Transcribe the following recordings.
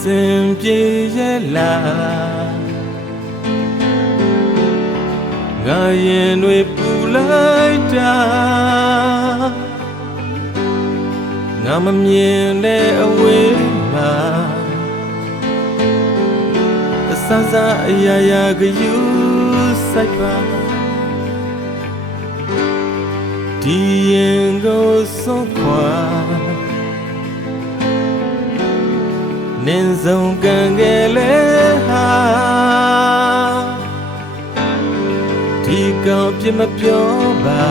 စဉ်ပြေရဲ့လားငါရင်တွေပူလိုက်တာငါမမြင်တဲ့အဝေးမှာအဆန်းစားအရာရာကယူဆိုင်ပါဒီရင်ကိုဆုံးခွာနင်းဆုံးကံကလေးဟာဒီကောင်ပြမပြောပါ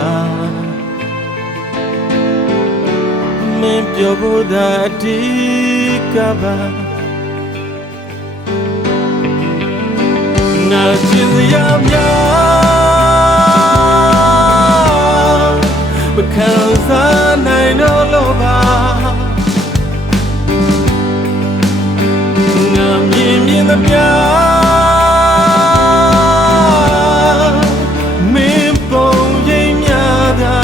မင်းပြောဖို့သာအတိကပါနာကျင်ရများမခံစားနိုင်တော့လို့ပါငါမြင်မြင်သမျှမင်းပုံရိပ်များသာ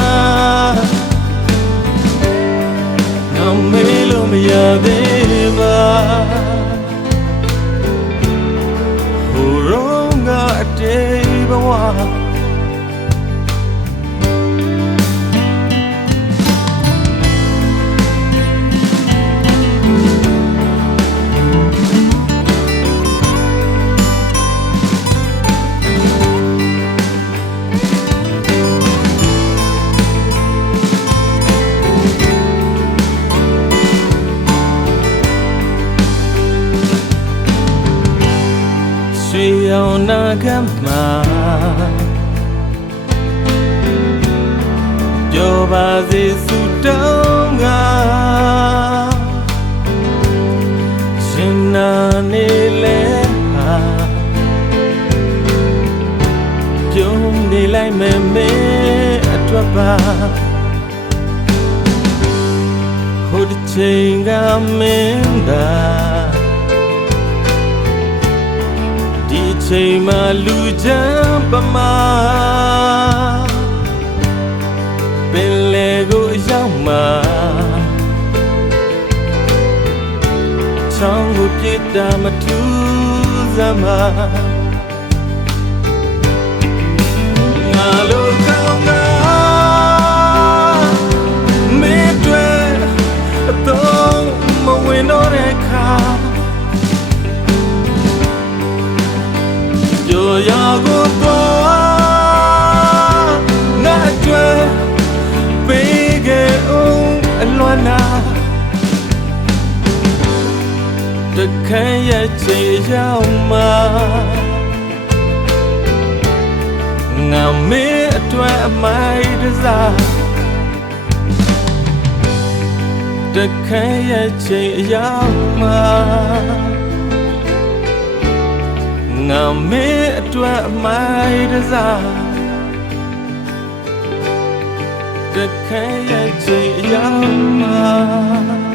ငါမေးလို့မရသေးပါဟိုရောငါအတေးဘဝရွှေရောင်နာကမှာပြောပါစေစုတောင်းကရှင်နာနေလဲဟာပြုံးနေလိုက်မယ်မေအတွက်ပါဟိုတစ်ချိန်ကမင်းသာချိန်မှလူချမ်းပမာပင်လေကိုရောက်မှာချောင်းကိုပြစ်တာမထူးစမ်းမှာငါလိုကောင်းကမင်းတွေအတော့မဝင်တော့တဲ့ခါရာကိုတော့ငါအတွက်ပေးခဲ့အောင်အလွန်နာတခန့်ရဲ့ချေရောက်မှာငါမင်းအတွက်အမိုက်တစားတခန့်ရဲ့ချေရောက်မှာငါမင်းအတွက်အမိုက်တစားတခန့်ရဲ့ချိန်ရောက်မှာ